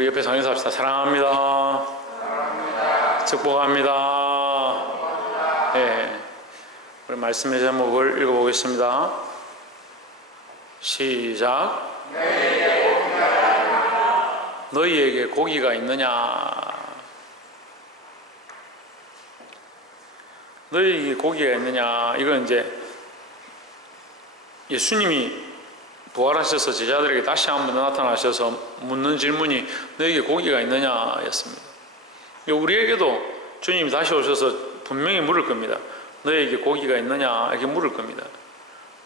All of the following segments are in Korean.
우리 옆에 상에서 합시다. 사랑합니다. 사랑합니다. 축복합니다. 예, 우리 말씀의 제목을 읽어보겠습니다. 시작. 너희에게 고기가 있느냐? 너희에게 고기가 있느냐? 이건 이제 예수님이 부활하셔서 제자들에게 다시 한번 나타나셔서 묻는 질문이 너에게 고기가 있느냐 였습니다. 우리에게도 주님이 다시 오셔서 분명히 물을 겁니다. 너에게 고기가 있느냐 이렇게 물을 겁니다.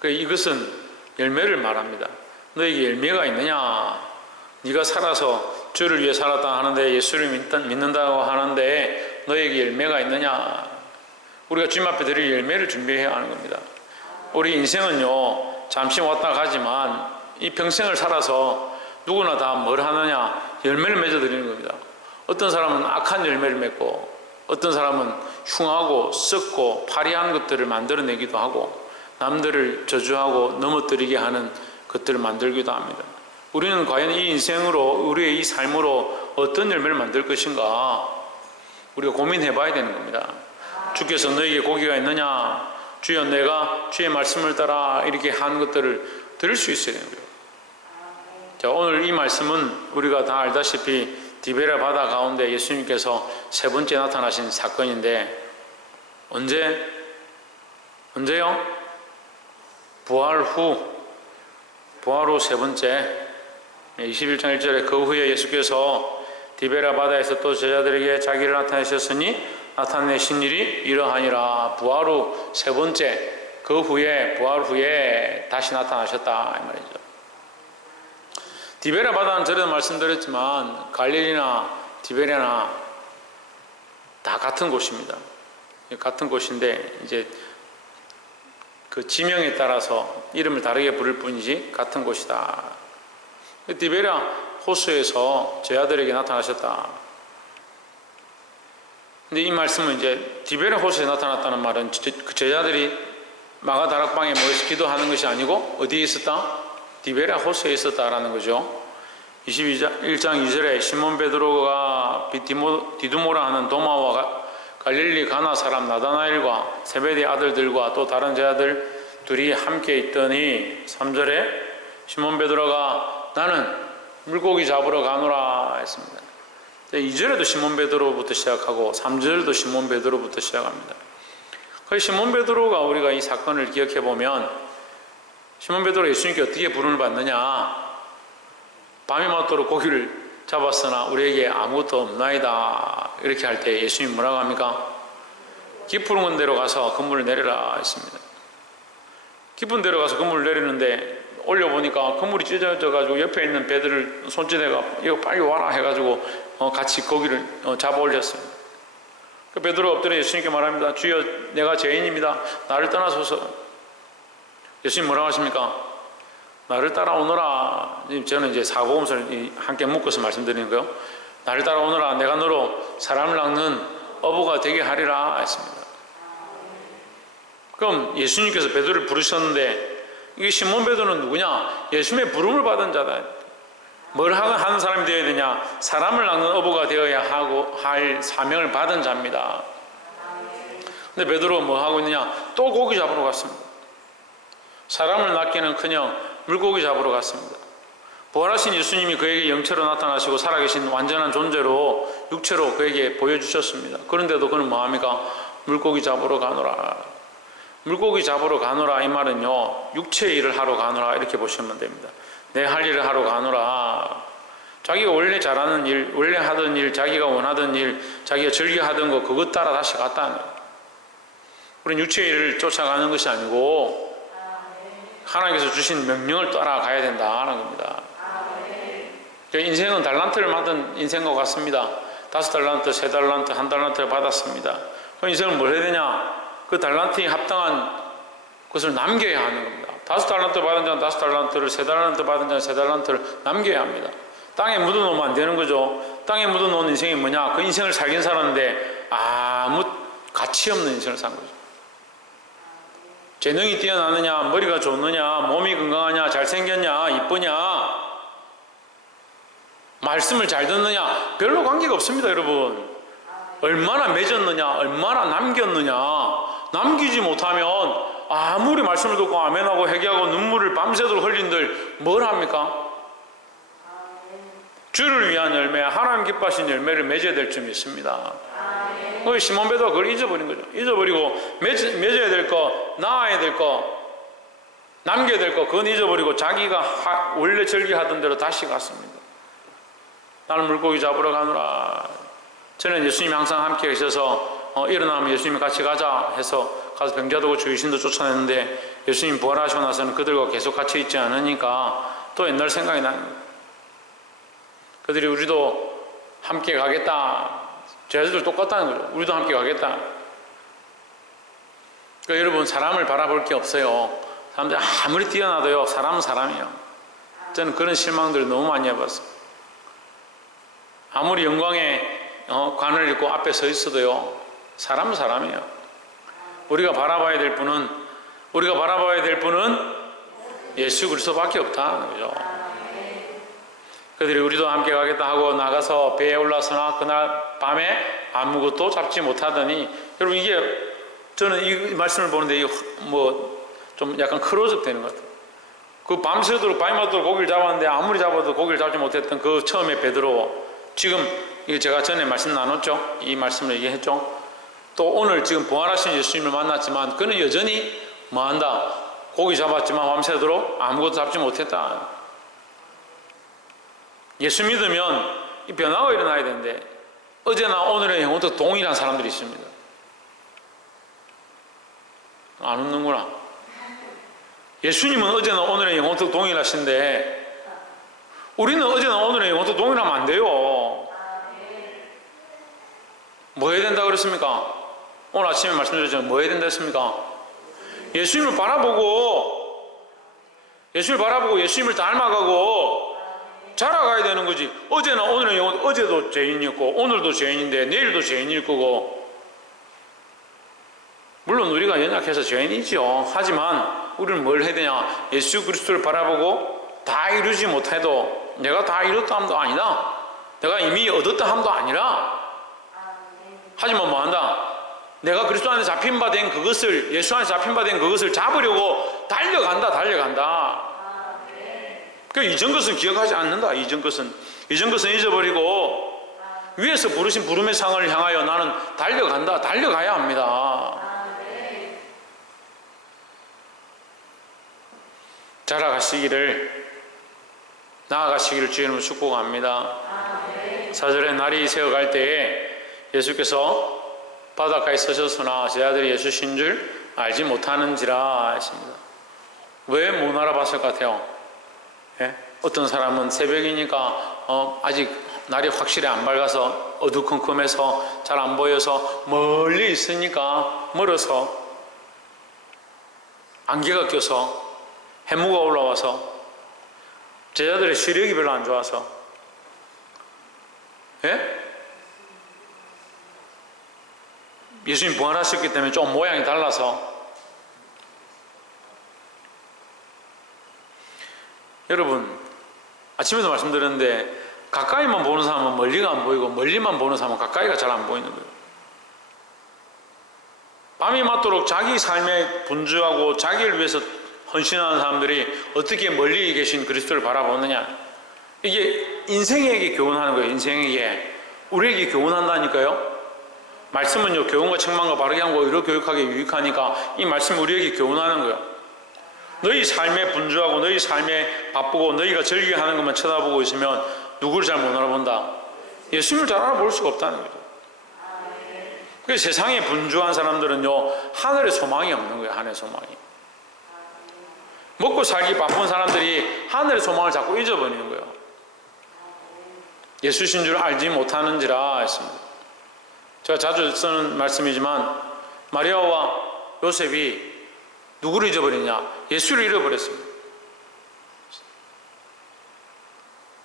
이것은 열매를 말합니다. 너에게 열매가 있느냐? 네가 살아서 주를 위해 살았다 하는데, 예수를 믿는다고 하는데 너에게 열매가 있느냐? 우리가 주님 앞에 드릴 열매를 준비해야 하는 겁니다. 우리 인생은요 잠시 왔다 가지만 이 평생을 살아서 누구나 다 뭘 하느냐? 열매를 맺어드리는 겁니다. 어떤 사람은 악한 열매를 맺고, 어떤 사람은 흉하고 썩고 파리한 것들을 만들어내기도 하고, 남들을 저주하고 넘어뜨리게 하는 것들을 만들기도 합니다. 우리는 과연 이 인생으로, 우리의 이 삶으로 어떤 열매를 만들 것인가 우리가 고민해 봐야 되는 겁니다. 주께서 너에게 고기가 있느냐? 주여 내가 주의 말씀을 따라 이렇게 한 것들을 들을 수 있어야 되는 거예요. 자, 오늘 이 말씀은 우리가 다 알다시피 디베랴 바다 가운데 예수님께서 세 번째 나타나신 사건인데, 언제요? 부활 후 세 번째 21장 1절에 그 후에 예수께서 디베랴 바다에서 또 제자들에게 자기를 나타내셨으니 나타내신 일이 이러하니라. 부활 후 세 번째, 그 후에 부활 후에 다시 나타나셨다 이 말이죠. 디베랴 바다는 전에도 말씀드렸지만 갈릴리나 디베랴나 다 같은 곳입니다. 같은 곳인데 이제 그 지명에 따라서 이름을 다르게 부를 뿐이지 같은 곳이다. 디베랴 호수에서 제자들에게 나타나셨다. 근데 이 말씀은 이제 디베랴 호수에 나타났다는 말은 그 제자들이 마가다락방에 모여서 기도하는 것이 아니고 어디에 있었다? 디베랴 호수에 있었다라는 거죠. 21장 2절에 시몬 베드로가 디두모라 하는 도마와 갈릴리 가나 사람 나다나엘과 세베대 아들들과 또 다른 제자들 둘이 함께 있더니 3절에 시몬 베드로가 나는 물고기 잡으러 가노라 했습니다. 2절에도 시몬 베드로부터 시작하고 3절도 시몬 베드로부터 시작합니다. 그 시몬 베드로가 우리가 이 사건을 기억해 보면, 시몬 베드로가 예수님께 어떻게 부름을 받느냐? 밤이 맞도록 고기를 잡았으나 우리에게 아무것도 없나이다 이렇게 할 때 예수님이 뭐라고 합니까? 깊은 데로 가서 그물을 내려라 했습니다. 깊은 데로 가서 그물을 내리는데 올려보니까 그물이 찢어져 가지고 옆에 있는 배들을 손짓해가 이거 빨리 와라 해가지고 같이 고기를 잡아 올렸습니다. 그 베드로가 엎드려 예수님께 말합니다. 주여 내가 죄인입니다. 나를 떠나소서. 예수님 뭐라고 하십니까? 나를 따라오너라. 저는 이제 사복음서를 함께 묶어서 말씀드리는 거예요. 나를 따라오너라. 내가 너로 사람을 낚는 어부가 되게 하리라 했습니다. 그럼 예수님께서 베드로를 부르셨는데, 이게 시몬 베드로는 누구냐? 예수님의 부름을 받은 자다. 뭘 하는 사람이 되어야 되냐? 사람을 낚는 어부가 되어야 하고 할 사명을 받은 자입니다. 근데 베드로가 뭐 하고 있느냐? 또 고기 잡으러 갔습니다. 사람을 낚기는커녕 물고기 잡으러 갔습니다. 부활하신 예수님이 그에게 영체로 나타나시고 살아계신 완전한 존재로 육체로 그에게 보여주셨습니다. 그런데도 그는 뭐합니까? 물고기 잡으러 가노라. 물고기 잡으러 가노라 이 말은요 육체의 일을 하러 가노라 이렇게 보시면 됩니다. 내 할 일을 하러 가노라. 자기가 원래 잘하는 일, 원래 하던 일, 자기가 원하던 일, 자기가 즐겨 하던 거 그것 따라 다시 갔다는 거예요. 우리는 육체의 일을 쫓아가는 것이 아니고 하나님께서 주신 명령을 따라가야 된다는 겁니다. 인생은 달란트를 받은 인생과 같습니다. 5달란트, 3달란트, 1달란트를 받았습니다. 그럼 인생은 뭘 해야 되냐? 그 달란트에 합당한 것을 남겨야 하는 겁니다. 5달란트 받은 자는 5달란트를, 3달란트 받은 자는 3달란트를 남겨야 합니다. 땅에 묻어놓으면 안 되는 거죠. 땅에 묻어놓은 인생이 뭐냐? 그 인생을 살긴 살았는데 아무 가치 없는 인생을 산 거죠. 재능이 뛰어나느냐, 머리가 좋느냐, 몸이 건강하냐, 잘생겼냐, 이쁘냐, 말씀을 잘 듣느냐 별로 관계가 없습니다. 여러분, 얼마나 맺었느냐, 얼마나 남겼느냐. 남기지 못하면 아무리 말씀을 듣고 아멘하고 회개하고 눈물을 밤새도록 흘린들 뭘 합니까? 주를 위한 열매, 하나님 기뻐하신 열매를 맺어야 될 줄 믿습니다. 시몬 베드로가 그걸 잊어버린 거죠. 잊어버리고 맺어야 될 거, 나아야 될 거, 남겨야 될 거, 그건 잊어버리고 자기가 원래 절기하던 대로 다시 갔습니다. 나는 물고기 잡으러 가노라. 저는 예수님이 항상 함께 계셔서 일어나면 예수님이 같이 가자 해서 가서 병자도고 주의신도 쫓아냈는데, 예수님 부활하시고 나서는 그들과 계속 같이 있지 않으니까 또 옛날 생각이 납니다. 그들이 우리도 함께 가겠다, 제자들 똑같다는 거죠. 우리도 함께 가겠다. 그러니까 여러분, 사람을 바라볼 게 없어요. 사람들이 아무리 뛰어나도요, 사람은 사람이에요. 저는 그런 실망들을 너무 많이 해봤어요. 아무리 영광의 관을 입고 앞에 서 있어도요, 사람은 사람이에요. 우리가 바라봐야 될 분은 예수 그리스도밖에 없다는 거죠. 그들이 우리도 함께 가겠다 하고 나가서 배에 올라서나 그날 밤에 아무것도 잡지 못하더니, 여러분, 이게 저는 이 말씀을 보는데 이게 좀 약간 크로즈업 되는 것 같아요. 그 밤새도록 밤이맞도록 고기를 잡았는데 아무리 잡아도 고기를 잡지 못했던 그 처음에 베드로, 지금 이게 제가 전에 말씀 나눴죠. 이 말씀을 얘기했죠. 또 오늘 지금 부활하신 예수님을 만났지만 그는 여전히 뭐한다? 고기 잡았지만 밤새도록 아무것도 잡지 못했다. 예수 믿으면 이 변화가 일어나야 되는데, 어제나 오늘의 영혼도 동일한 사람들이 있습니다. 안 웃는구나. 예수님은 어제나 오늘의 영혼도 동일하신데 우리는 어제나 오늘의 영혼도 동일하면 안 돼요. 뭐 해야 된다 그랬습니까? 오늘 아침에 말씀드렸잖아요. 뭐 해야 된다 했습니까? 예수님을 바라보고 예수님을 닮아가고 자라가야 되는 거지. 어제나 오늘의 영혼, 어제도 죄인이었고 오늘도 죄인인데 내일도 죄인일 거고, 물론 우리가 연약해서 죄인이죠. 하지만 우리는 뭘 해야 되냐? 예수 그리스도를 바라보고 다 이루지 못해도 내가 다 이뤘다 함도 아니다, 내가 이미 얻었다 함도 아니라, 하지만 뭐한다? 내가 그리스도 안에 잡힌 바 된 그것을, 예수 안에 잡힌 바 된 그것을 잡으려고 달려간다. 그 이전 것은 기억하지 않는다. 이전 것은 잊어버리고 위에서 부르신 부름의 상을 향하여 나는 달려간다. 달려가야 합니다. 자라가시기를, 나아가시기를 주의 이름으로 축복합니다. 4절에 날이 새어갈 때에 예수께서 바닷가에 서셨으나 제자들이 예수신 줄 알지 못하는지라 하십니다. 왜 못 알아봤을 것 같아요? 예? 어떤 사람은 새벽이니까 아직 날이 확실히 안 밝아서 어두컴컴해서 잘 안 보여서 멀리 있으니까, 멀어서 안개가 껴서 해무가 올라와서 제자들의 시력이 별로 안 좋아서, 예? 예수님 부활하셨기 때문에 좀 모양이 달라서. 여러분, 아침에도 말씀드렸는데 가까이만 보는 사람은 멀리가 안 보이고 멀리만 보는 사람은 가까이가 잘 안 보이는 거예요. 밤이 맞도록 자기 삶에 분주하고 자기를 위해서 헌신하는 사람들이 어떻게 멀리 계신 그리스도를 바라보느냐, 이게 인생에게 교훈하는 거예요. 인생에게, 우리에게 교훈한다니까요. 말씀은요, 교훈과 책망과 바르게 하고 의로 교육하게 유익하니까 이 말씀이 우리에게 교훈하는 거예요. 너희 삶에 분주하고 너희 삶에 바쁘고 너희가 즐기하는 것만 쳐다보고 있으면 누구를 잘 못 알아본다? 예수님을 잘 알아볼 수가 없다는 거죠. 그래서 세상에 분주한 사람들은요, 하늘의 소망이 없는 거예요. 하늘의 소망이. 먹고 살기 바쁜 사람들이 하늘의 소망을 자꾸 잊어버리는 거예요. 예수신 줄 알지 못하는지라 했습니다. 제가 자주 쓰는 말씀이지만 마리아와 요셉이 누구를 잊어버리냐? 예수를 잃어버렸습니다.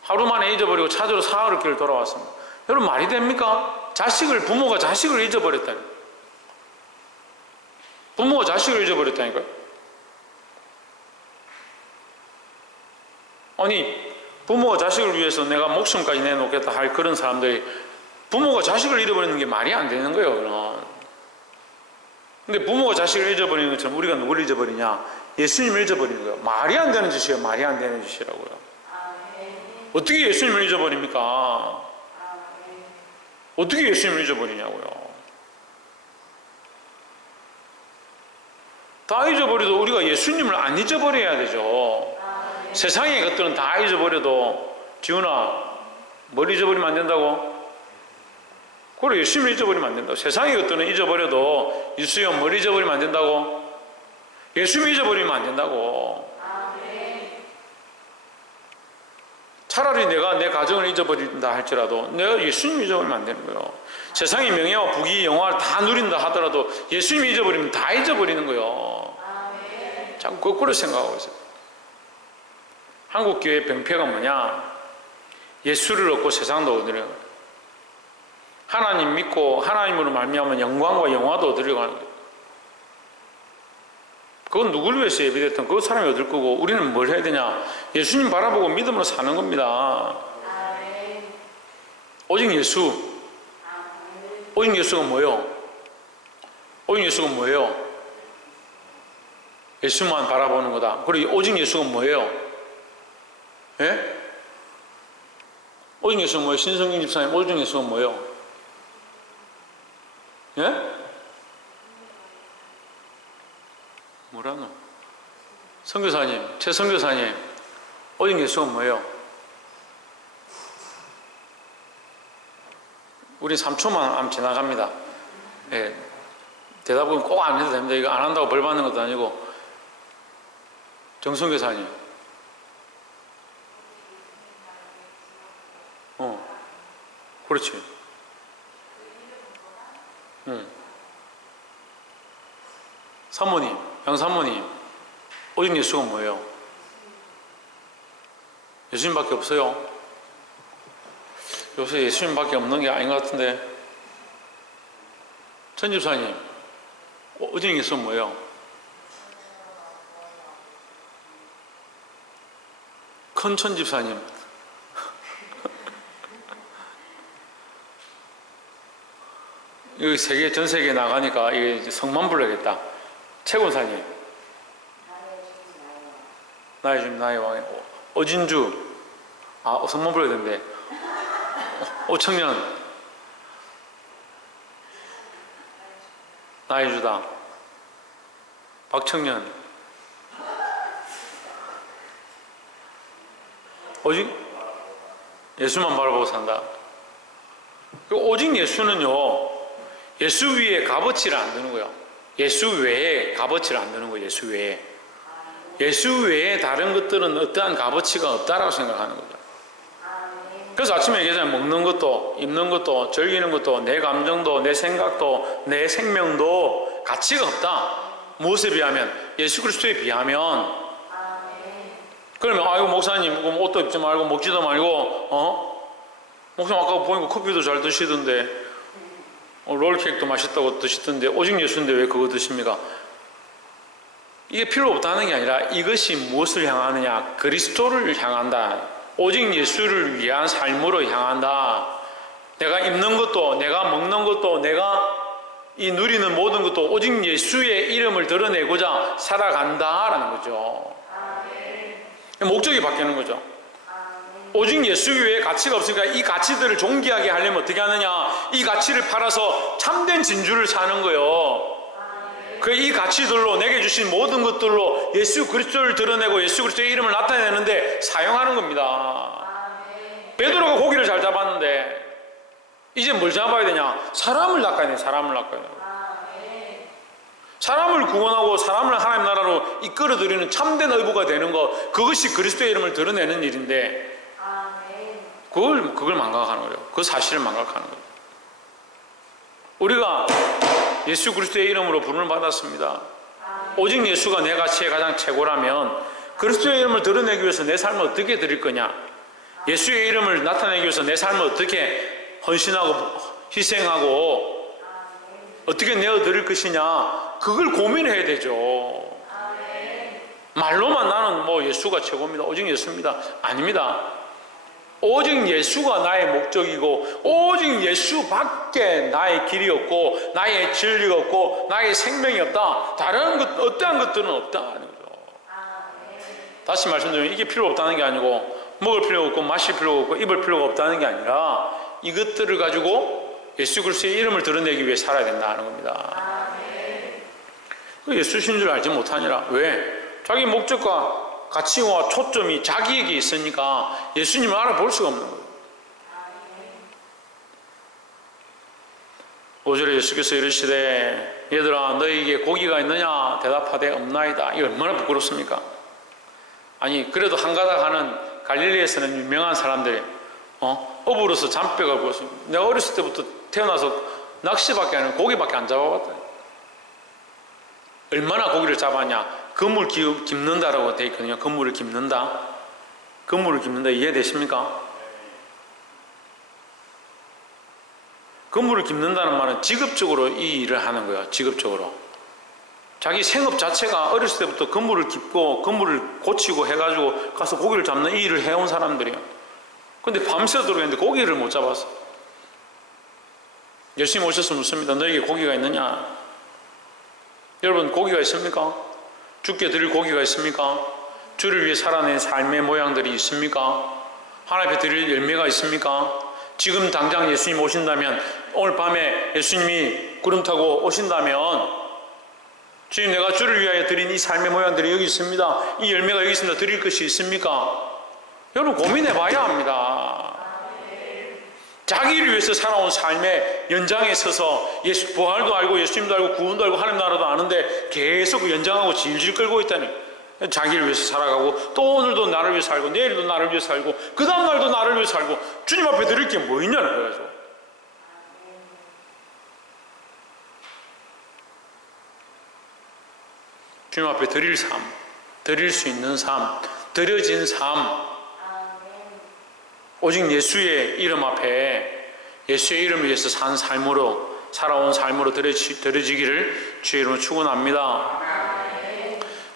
하루 만에 잊어버리고 찾으러 사흘 길 돌아왔습니다. 여러분, 말이 됩니까? 부모가 자식을 잊어버렸다니까요. 부모가 자식을 잊어버렸다니까요. 아니, 부모가 자식을 위해서 내가 목숨까지 내놓겠다 할 그런 사람들이 부모가 자식을 잃어버리는 게 말이 안 되는 거예요. 그럼. 근데 부모가 자식을 잊어버리는 것처럼 우리가 누구를 잊어버리냐? 예수님을 잊어버리는 거예요. 말이 안 되는 짓이에요. 말이 안 되는 짓이라고요. 어떻게 예수님을 잊어버립니까? 어떻게 예수님을 잊어버리냐고요. 다 잊어버려도 우리가 예수님을 안 잊어버려야 되죠. 세상의 것들은 다 잊어버려도 지훈아 뭘 잊어버리면 안 된다고? 그래 예수님을 잊어버리면 안 된다고. 세상의 것들은 잊어버려도 이수영 뭘 잊어버리면 안 된다고? 예수님을 잊어버리면 안 된다고. 차라리 내가 내 가정을 잊어버린다 할지라도 내가 예수님을 잊어버리면 안 되는 거예요. 세상의 명예와 부귀 영화를 다 누린다 하더라도 예수님을 잊어버리면 다 잊어버리는 거예요. 자꾸 거꾸로 생각하고 있어요. 한국교회 병폐가 뭐냐? 예수를 얻고 세상도 얻으려고 해요. 하나님 믿고 하나님으로 말미암은 영광과 영화도 얻으려고 하는 거예요. 그건 누구를 위해서 예비됐든 그 사람이 얻을 거고 우리는 뭘 해야 되냐? 예수님 바라보고 믿음으로 사는 겁니다. 오직 예수. 오직 예수가 뭐예요? 오직 예수가 뭐예요? 예수만 바라보는 거다. 그리고 오직 예수가 뭐예요? 예? 오직 예수가 뭐예요? 신성경 집사님 오직 예수가 뭐예요? 예? 뭐라노? 선교사님, 최 선교사님, 오직 예수가 뭐예요? 우리 3초만 하면 지나갑니다. 예. 대답은 꼭 안 해도 됩니다. 이거 안 한다고 벌 받는 것도 아니고. 정선교사님. 그렇지. 사모님, 양사모님, 오직 예수가 뭐예요? 예수님밖에 없어요? 요새 예수님밖에 없는 게 아닌 것 같은데. 천집사님, 오직 예수가 뭐예요? 큰 천집사님. 여기 세계, 전 세계에 나가니까 이게 성만 불러야겠다. 최군사님. 나의 주님, 나의 왕. 어진주. 아, 성만 불러야 되는데. 오청년. 나의 주다. 박청년. 오직 예수만 바라보고 산다. 오직 예수는요, 예수 위에 값어치를 안 두는 거예요. 예수 외에 값어치를 안 두는 거예요. 예수 외에. 예수 외에 다른 것들은 어떠한 값어치가 없다라고 생각하는 거죠. 그래서 아침에 얘기하잖아요. 먹는 것도, 입는 것도, 즐기는 것도, 내 감정도, 내 생각도, 내 생명도 가치가 없다. 무엇에 비하면? 예수 그리스도에 비하면. 그러면 아이고 목사님 옷도 입지 말고 먹지도 말고 목사님 아까 보니까 커피도 잘 드시던데 롤케이크도 맛있다고 드시던데 오직 예수인데 왜 그거 드십니까? 이게 필요 없다는 게 아니라 이것이 무엇을 향하느냐? 그리스도를 향한다. 오직 예수를 위한 삶으로 향한다. 내가 입는 것도 내가 먹는 것도 내가 이 누리는 모든 것도 오직 예수의 이름을 드러내고자 살아간다라는 거죠. 목적이 바뀌는 거죠. 오직 예수 외에 가치가 없으니까 이 가치들을 존귀하게 하려면 어떻게 하느냐? 이 가치를 팔아서 참된 진주를 사는 거예요. 그 이 가치들로 내게 주신 모든 것들로 예수 그리스도를 드러내고 예수 그리스도의 이름을 나타내는데 사용하는 겁니다. 베드로가 고기를 잘 잡았는데 이제 뭘 잡아야 되냐? 사람을 낚아야 돼. 사람을 낚아야 돼. 사람을 구원하고 사람을 하나님 나라로 이끌어들이는 참된 의부가 되는 것, 그것이 그리스도의 이름을 드러내는 일인데 그걸 망각하는 거예요. 그 사실을 망각하는 거예요. 우리가 예수 그리스도의 이름으로 부름을 받았습니다. 오직 예수가 내 가치의 가장 최고라면 그리스도의 이름을 드러내기 위해서 내 삶을 어떻게 드릴 거냐? 예수의 이름을 나타내기 위해서 내 삶을 어떻게 헌신하고 희생하고 어떻게 내어드릴 것이냐? 그걸 고민해야 되죠. 말로만 나는 뭐 예수가 최고입니다. 오직 예수입니다. 아닙니다. 오직 예수가 나의 목적이고 오직 예수밖에 나의 길이 없고 나의 진리가 없고 나의 생명이 없다. 다른 것, 어떠한 것들은 없다는 거죠. 다시 말씀드리면 이게 필요 없다는 게 아니고 먹을 필요가 없고 마실 필요가 없고 입을 필요가 없다는 게 아니라 이것들을 가지고 예수 그리스도의 이름을 드러내기 위해 살아야 된다는 겁니다. 예수신 줄 알지 못하니라. 왜? 자기 목적과 가치와 초점이 자기에게 있으니까 예수님을 알아볼 수가 없는 거예요. 5절에 예수께서 이르시되 얘들아 너희에게 고기가 있느냐 대답하되 없나이다. 이거 얼마나 부끄럽습니까? 아니 그래도 한가닥 하는 갈릴리에서는 유명한 사람들이 어부로서 잔뼈가 구웠어. 내가 어렸을 때부터 태어나서 낚시밖에 안 하고 고기밖에 안 잡아봤다. 얼마나 고기를 잡았냐. 그물 깁는다라고 되어 있거든요. 그물을 깁는다. 그물을 깁는다. 이해되십니까? 그물을 깁는다는 말은 직업적으로 이 일을 하는 거예요. 직업적으로. 자기 생업 자체가 어렸을 때부터 그물을 깁고 그물을 고치고 해가지고 가서 고기를 잡는 이 일을 해온 사람들이에요. 근데 밤새도록 했는데 고기를 못 잡았어. 예수님 오셔서 묻습니다. 너에게 고기가 있느냐? 여러분 고기가 있습니까? 주께 드릴 고기가 있습니까? 주를 위해 살아낸 삶의 모양들이 있습니까? 하나님 앞에 드릴 열매가 있습니까? 지금 당장 예수님 오신다면 오늘 밤에 예수님이 구름 타고 오신다면 주님 내가 주를 위하여 드린 이 삶의 모양들이 여기 있습니다. 이 열매가 여기 있습니다. 드릴 것이 있습니까? 여러분 고민해 봐야 합니다. 자기를 위해서 살아온 삶의 연장에 서서 예수 부활도 알고 예수님도 알고 구원도 알고 하나님 나라도 아는데 계속 연장하고 질질 끌고 있다니. 자기를 위해서 살아가고 또 오늘도 나를 위해서 살고 내일도 나를 위해서 살고 그 다음 날도 나를 위해서 살고 주님 앞에 드릴 게 뭐 있냐는 거죠. 주님 앞에 드릴 삶, 드릴 수 있는 삶, 드려진 삶, 오직 예수의 이름 앞에 예수의 이름을 위해서 산 삶으로 살아온 삶으로 드려지기를 주의 이름으로 축원합니다.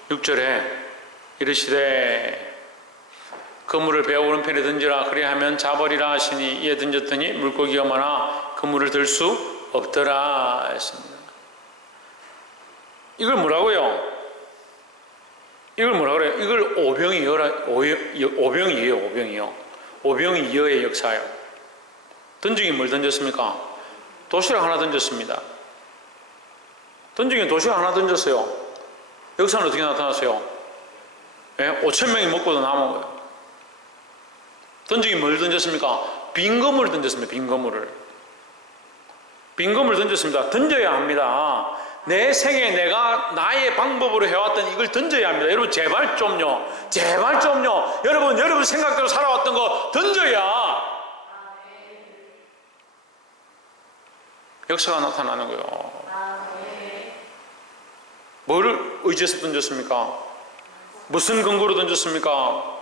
6절에 이르시되 그물을 배어 오른편에 던지라 그리하면 잡으리라 하시니 이에 던졌더니 물고기가 많아 그물을 들 수 없더라 했습니다. 이걸 뭐라고요? 이걸 뭐라 그래요? 이걸 오병이어요. 오병이어의 역사예요. 던지기 뭘 던졌습니까? 도시락 하나 던졌습니다. 던지기 도시락 하나 던졌어요. 역사는 어떻게 나타났어요? 5,000명이 먹고도 남은 거예요. 던지기 뭘 던졌습니까? 빈 그물을 던졌습니다. 빈 그물을 던졌습니다. 던져야 합니다. 내 생에 내가 나의 방법으로 해왔던 이걸 던져야 합니다. 여러분 제발 좀요. 여러분 생각대로 살아왔던 거 던져야 역사가 나타나는 거예요. 뭐를 의지해서 던졌습니까? 무슨 근거로 던졌습니까?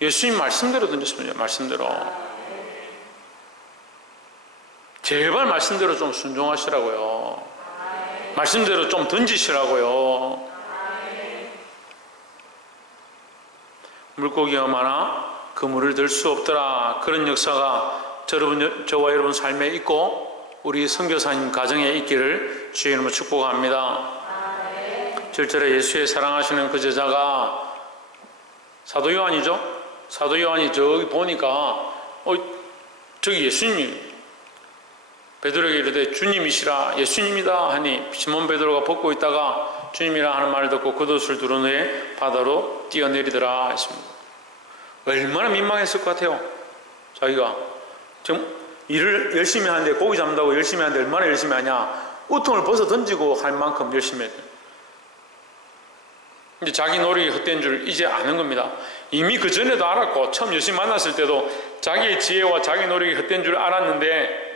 예수님 말씀대로 던졌습니다. 말씀대로. 제발 말씀대로 좀 순종하시라고요. 말씀대로 좀 던지시라고요. 물고기가 많아 그물을 들 수 없더라. 그런 역사가 저와 여러분 삶에 있고 우리 선교사님 가정에 있기를 주의 이름으로 축복합니다. 7절에 예수의 사랑하시는 그 제자가 사도 요한이죠. 사도 요한이 저기 보니까 저기 예수님 베드로에게 이르되 주님이시라. 예수님이다 하니 시몬 베드로가 벗고 있다가 주님이라 하는 말을 듣고 겉옷을 두른 후에 바다로 뛰어내리더라 했습니다. 얼마나 민망했을 것 같아요. 자기가 지금 일을 열심히 하는데 고기 잡는다고 열심히 하는데 얼마나 열심히 하냐. 우통을 벗어 던지고 할 만큼 열심히 했대요. 이제 자기 노력이 헛된 줄 이제 아는 겁니다. 이미 그 전에도 알았고 처음 예수님 만났을 때도 자기의 지혜와 자기 노력이 헛된 줄 알았는데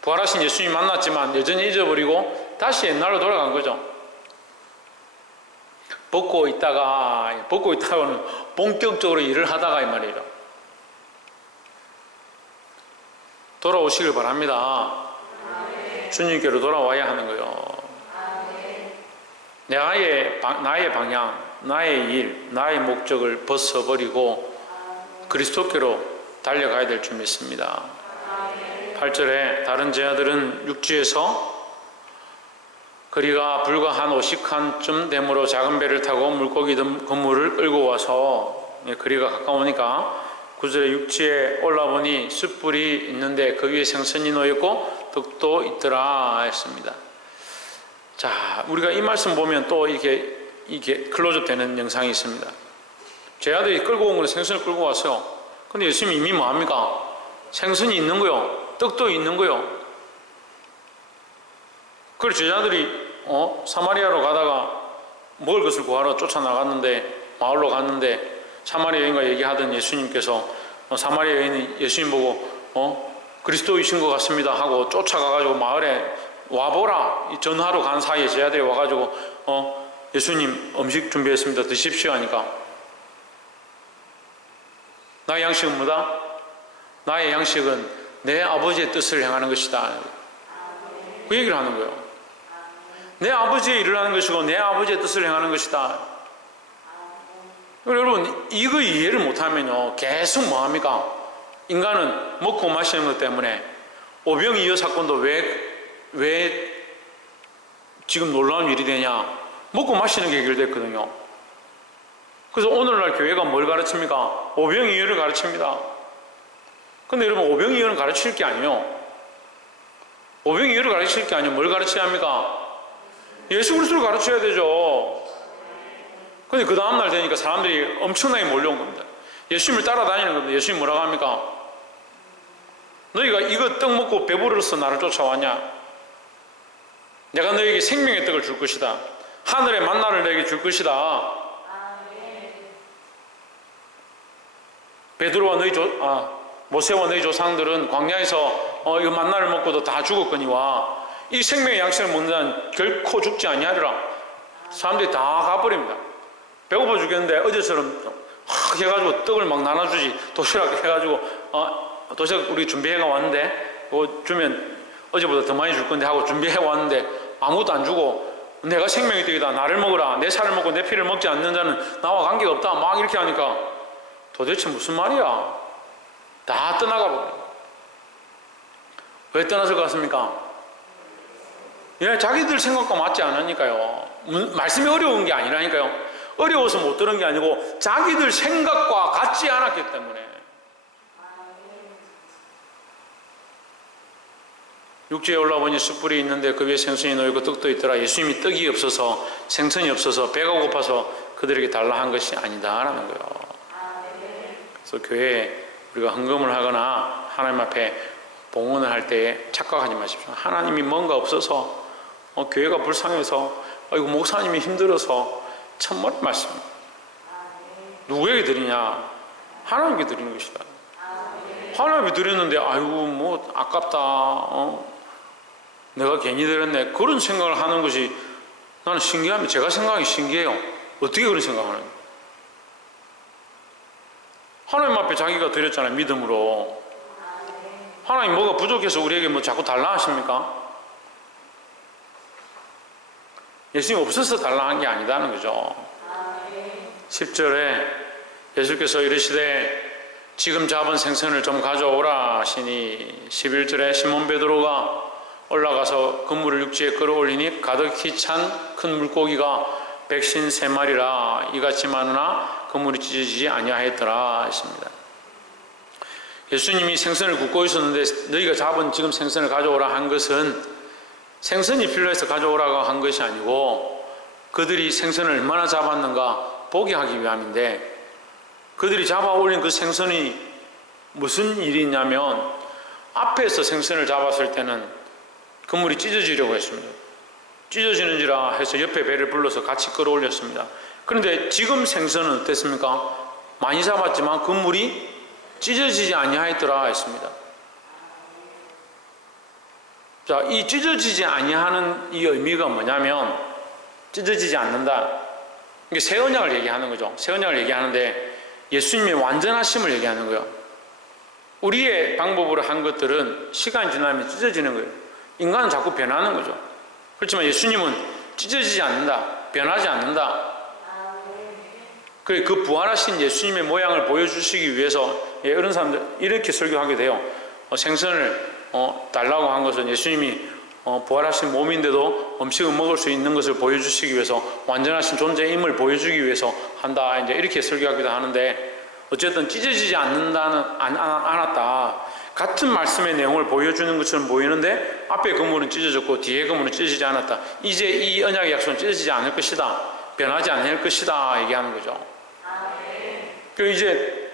부활하신 예수님 만났지만 여전히 잊어버리고 다시 옛날로 돌아간 거죠. 벗고 있다가는 본격적으로 일을 하다가 이 말이에요. 돌아오시길 바랍니다. 주님께로 돌아와야 하는 거예요. 나의 방향, 나의 일, 나의 목적을 벗어버리고 그리스도께로 달려가야 될 줄 믿습니다. 8절에 다른 제자들은 육지에서 거리가 불과 한 50칸쯤 되므로 작은 배를 타고 물고기 그물을 끌고 와서 거리가 가까우니까 9절에 육지에 올라보니 숯불이 있는데 그 위에 생선이 놓였고 떡도 있더라 했습니다. 자, 우리가 이 말씀 보면 또 이게 클로즈업 되는 영상이 있습니다. 제자들이 끌고 온 건 생선을 끌고 왔어요. 근데 예수님이 이미 뭐합니까? 생선이 있는 거요. 떡도 있는 거요. 그래서 제자들이 사마리아로 가다가 먹을 것을 구하러 쫓아나갔는데, 마을로 갔는데 사마리아 여인과 얘기하던 예수님께서 사마리아 여인이 예수님 보고 그리스도이신 것 같습니다 하고 쫓아가가지고 마을에 와보라 전하러 간 사이에 제자들이 와가지고 예수님 음식 준비했습니다 드십시오 하니까 나의 양식은 뭐다? 나의 양식은 내 아버지의 뜻을 행하는 것이다. 그 얘기를 하는 거예요. 내 아버지의 일을 하는 것이고 내 아버지의 뜻을 행하는 것이다. 여러분 이거 이해를 못하면요 계속 뭐합니까? 인간은 먹고 마시는 것 때문에 오병이어 사건도 왜 지금 놀라운 일이 되냐? 먹고 마시는 게 해결됐거든요. 그래서 오늘날 교회가 뭘 가르칩니까? 오병이어를 가르칩니다. 근데 여러분 오병이어는 가르칠 게 아니에요. 오병이어를 가르칠 게 아니에요. 뭘 가르쳐야 합니까? 예수 그리스도를 가르쳐야 되죠. 근데 그 다음날 되니까 사람들이 엄청나게 몰려온 겁니다. 예수님을 따라다니는 겁니다. 예수님 뭐라고 합니까? 너희가 이거 떡 먹고 배부르서 나를 쫓아왔냐? 내가 너에게 생명의 떡을 줄 것이다. 하늘의 만나를 너에게 줄 것이다. 베드로와 모세와 너희 조상들은 광야에서 이거 만나를 먹고도 다 죽었거니와 이 생명의 양식을 먹는 자는 결코 죽지 아니하리라. 사람들이 다 가버립니다. 배고파 죽겠는데 어제처럼 해가지고 떡을 막 나눠주지. 도시락 해가지고 도시락 우리 준비해가 왔는데 그거 주면 어제보다 더 많이 줄 건데 하고 준비해 왔는데 아무것도 안 주고 내가 생명의 떡이다. 나를 먹으라. 내 살을 먹고 내 피를 먹지 않는 자는 나와 관계가 없다. 막 이렇게 하니까 도대체 무슨 말이야? 다 떠나가 버려. 왜 떠났을 것 같습니까? 예, 자기들 생각과 맞지 않으니까요. 말씀이 어려운 게 아니라니까요. 어려워서 못 들은 게 아니고 자기들 생각과 같지 않았기 때문에. 육지에 올라보니 숯불이 있는데 그 위에 생선이 놓이고 떡도 있더라. 예수님이 떡이 없어서 생선이 없어서 배가 고파서 그들에게 달라 한 것이 아니다라는 거예요. 그래서 교회에 우리가 헌금을 하거나 하나님 앞에 봉헌을 할 때 착각하지 마십시오. 하나님이 뭔가 없어서 교회가 불쌍해서 이거 목사님이 힘들어서 천만 말씀입니다. 누구에게 드리냐? 하나님께 드리는 것이다. 하나님께 드렸는데 아이고 뭐 아깝다. 내가 괜히 드렸네. 그런 생각을 하는 것이 나는 신기합니다. 제가 생각하기 신기해요. 어떻게 그런 생각을 하는지. 하나님 앞에 자기가 드렸잖아요. 믿음으로. 하나님 뭐가 부족해서 우리에게 뭐 자꾸 달라 하십니까? 예수님 없어서 달라 한 게 아니다는 거죠. 10절에 예수께서 이르시되 지금 잡은 생선을 좀 가져오라 하시니 11절에 시몬 베드로가 올라가서 그물을 육지에 끌어올리니 가득히 찬 큰 물고기가 153마리라 이같이 많으나 그물이 찢어지지 아니하였더라 했습니다. 예수님이 생선을 굽고 있었는데 너희가 잡은 지금 생선을 가져오라 한 것은 생선이 필요해서 가져오라고 한 것이 아니고 그들이 생선을 얼마나 잡았는가 보게 하기 위함인데 그들이 잡아 올린 그 생선이 무슨 일이냐면 앞에서 생선을 잡았을 때는 그물이 찢어지려고 했습니다. 찢어지는지라 해서 옆에 배를 불러서 같이 끌어올렸습니다. 그런데 지금 생선은 어땠습니까? 많이 잡았지만 그물이 찢어지지 아니하였더라 했습니다. 자, 이 찢어지지 아니하는 이 의미가 뭐냐면 찢어지지 않는다. 이게 새 언약을 얘기하는 거죠. 새 언약을 얘기하는데 예수님의 완전하심을 얘기하는 거예요. 우리의 방법으로 한 것들은 시간이 지나면 찢어지는 거예요. 인간은 자꾸 변하는 거죠. 그렇지만 예수님은 찢어지지 않는다. 변하지 않는다. 그 부활하신 예수님의 모양을 보여주시기 위해서 어른 사람들 이렇게 설교하게 돼요. 생선을 달라고 한 것은 예수님이 부활하신 몸인데도 음식을 먹을 수 있는 것을 보여주시기 위해서 완전하신 존재의 힘을 보여주기 위해서 한다. 이제 이렇게 설교하기도 하는데 어쨌든 찢어지지 않았다. 같은 말씀의 내용을 보여주는 것처럼 보이는데 앞에 그물은 찢어졌고 뒤에 그물은 찢어지지 않았다. 이제 이 언약의 약속은 찢어지지 않을 것이다. 변하지 않을 것이다. 얘기하는 거죠. 그 이제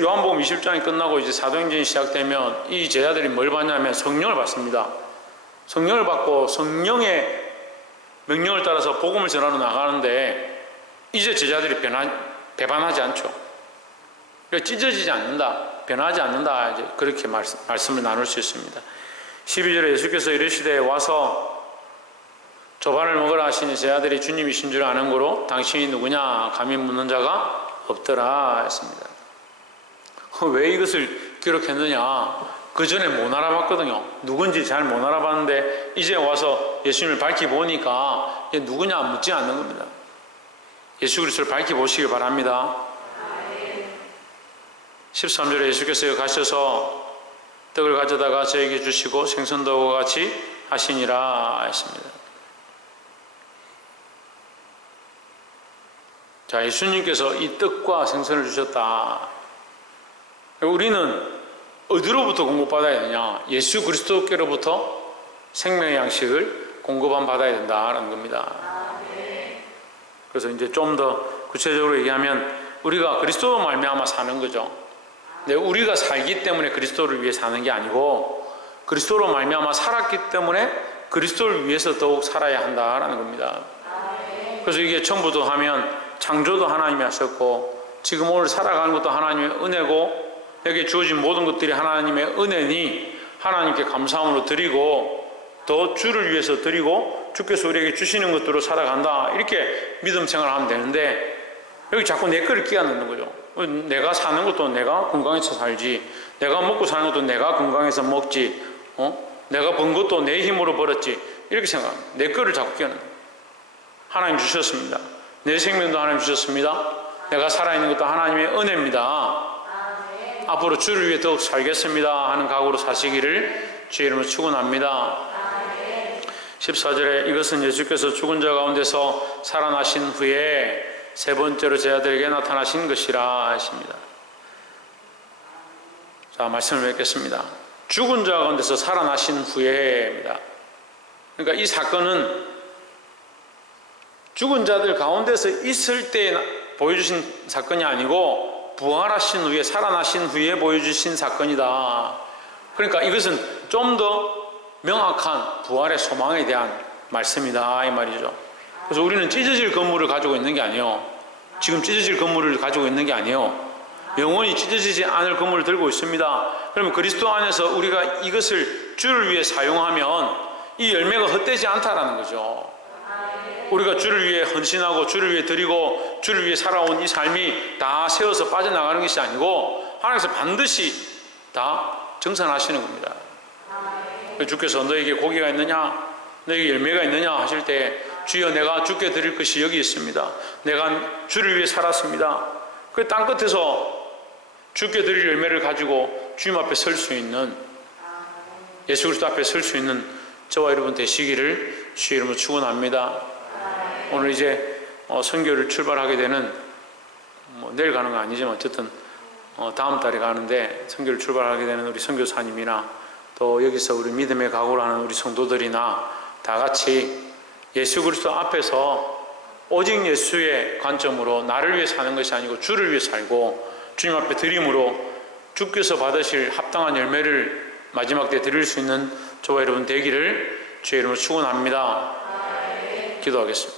요한복음 20장이 끝나고 이제 사도행전이 시작되면 이 제자들이 뭘 받냐면 성령을 받습니다. 성령을 받고 성령의 명령을 따라서 복음을 전하러 나가는데 이제 제자들이 배반하지 않죠. 그러니까 찢어지지 않는다, 변하지 않는다. 이제 그렇게 말씀을 나눌 수 있습니다. 12절에 예수께서 이르시되 와서 조반을 먹으라 하시니 제자들이 주님이신 줄 아는 거로 당신이 누구냐 감히 묻는 자가 없더라 했습니다. 왜 이것을 기록했느냐? 그 전에 못 알아봤거든요. 누군지 잘 못 알아봤는데 이제 와서 예수님을 밝히 보니까 누구냐 묻지 않는 겁니다. 예수 그리스도를 밝히 보시길 바랍니다. 13절에 예수께서 가셔서 떡을 가져다가 저에게 주시고 생선도 같이 하시니라 했습니다. 자, 예수님께서 이 떡과 생선을 주셨다. 우리는 어디로부터 공급받아야 되냐? 예수 그리스도께로부터 생명의 양식을 공급함 받아야 된다는 겁니다. 그래서 이제 좀 더 구체적으로 얘기하면 우리가 그리스도로 말미암아 사는 거죠. 근데 우리가 살기 때문에 그리스도를 위해 사는 게 아니고 그리스도로 말미암아 살았기 때문에 그리스도를 위해서 더욱 살아야 한다라는 겁니다. 그래서 이게 처음부터 하면 창조도 하나님이 하셨고 지금 오늘 살아가는 것도 하나님의 은혜고 여기에 주어진 모든 것들이 하나님의 은혜니 하나님께 감사함으로 드리고 더 주를 위해서 드리고 주께서 우리에게 주시는 것들로 살아간다. 이렇게 믿음 생활하면 되는데 여기 자꾸 내 거를 끼워 넣는 거죠. 내가 사는 것도 내가 건강해서 살지, 내가 먹고 사는 것도 내가 건강해서 먹지, 내가 번 것도 내 힘으로 벌었지, 이렇게 생각합니다. 내 거를 자꾸 끼워 넣는 거예요. 하나님 주셨습니다. 내 생명도 하나님 주셨습니다. 내가 살아있는 것도 하나님의 은혜입니다. 앞으로 주를 위해 더욱 살겠습니다 하는 각오로 사시기를 주의 이름으로 축원합니다. 14절에 이것은 예수께서 죽은 자 가운데서 살아나신 후에 세 번째로 제자들에게 나타나신 것이라 하십니다. 자, 말씀을 맺겠습니다. 죽은 자 가운데서 살아나신 후에입니다. 그러니까 이 사건은 죽은 자들 가운데서 있을 때 보여주신 사건이 아니고 부활하신 후에 살아나신 후에 보여주신 사건이다. 그러니까 이것은 좀 더 명확한 부활의 소망에 대한 말씀이다 이 말이죠. 그래서 우리는 찢어질 건물을 가지고 있는 게 아니에요. 지금 찢어질 건물을 가지고 있는 게 아니에요. 영원히 찢어지지 않을 건물을 들고 있습니다. 그러면 그리스도 안에서 우리가 이것을 주를 위해 사용하면 이 열매가 헛되지 않다라는 거죠. 우리가 주를 위해 헌신하고 주를 위해 드리고 주를 위해 살아온 이 삶이 다 세워서 빠져나가는 것이 아니고 하나님께서 반드시 다 정산하시는 겁니다. 주께서 너에게 고기가 있느냐, 너에게 열매가 있느냐 하실 때 주여 내가 주께 드릴 것이 여기 있습니다. 내가 주를 위해 살았습니다. 그 땅끝에서 주께 드릴 열매를 가지고 주님 앞에 설 수 있는, 예수 그리스도 앞에 설 수 있는 저와 여러분 되시기를 주의 이름으로 축원합니다. 오늘 이제 선교를 출발하게 되는 내일 가는 건 아니지만 어쨌든 다음 달에 가는데 선교를 출발하게 되는 우리 선교사님이나 또 여기서 우리 믿음의 각오를 하는 우리 성도들이나 다 같이 예수 그리스도 앞에서 오직 예수의 관점으로 나를 위해 사는 것이 아니고 주를 위해 살고 주님 앞에 드림으로 주께서 받으실 합당한 열매를 마지막 때 드릴 수 있는 저와 여러분 되기를 주의 이름으로 축원합니다. 기도하겠습니다.